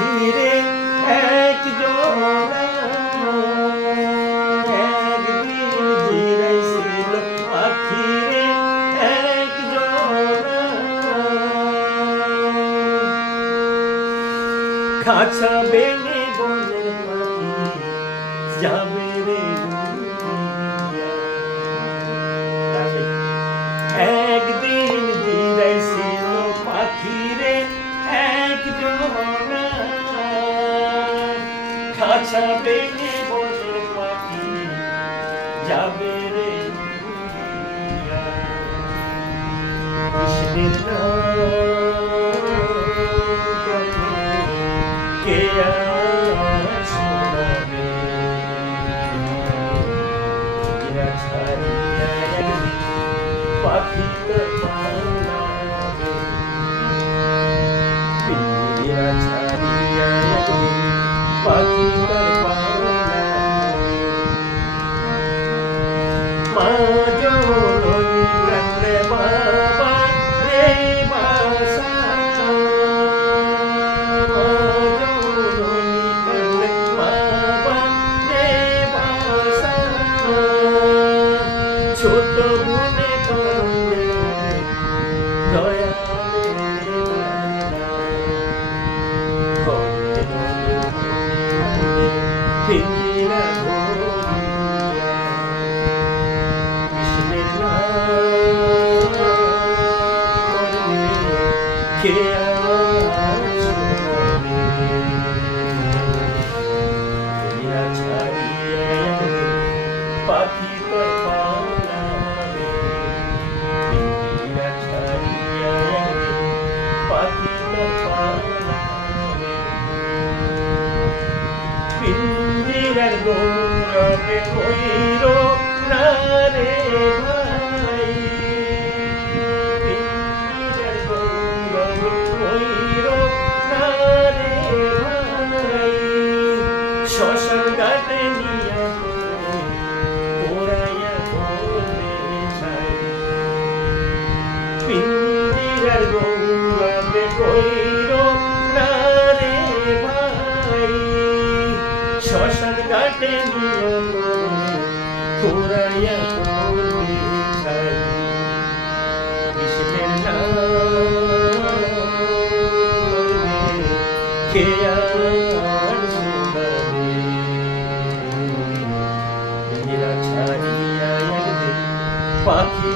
পাখিরে এক জোড়া একদিন জিরাইছিল পাখিরে এক জোড়া খাঁচা ভেঙে বনের পাখি যাবে রে একদিন জিরাইছিল পাখিরে এক জোড়া খাঁচা ভেঙে বনের পাখি যাবে রে কৃষ্ণের কে শোনাবে পাখি পাখি মা জননী কান্দে বাবা রে বাসা মা জননী কান্দে বাবা রে বাসা ছোট বোনে কান্দে দয়া পিঞ্জিরা ভরিয়া কৃষ্ণের নাম করলে কে শোনাবে দুনিয়া ছাড়িয়ে পাখি তোর পালাবে দুনিয়া ছাড়িয়ে পাখি তোর পালাবে পিঞ্জিরার গৌরবে কইর না রে ভাই পিঞ্জিরার গৌরবে কইর না রে ভাই শ্মশান ঘাটে নিয়া পোড়াইয়া করবে ছাই পিঞ্জিরার গৌরবে কইর না রে ভাই শ্মশান ঘাটে নিয়ে পোড়াইয়া করবে ছাই কৃষ্ণের নাম কে আর শোনাবে দুনিয়া ছাড়িয়া একদিন পাখি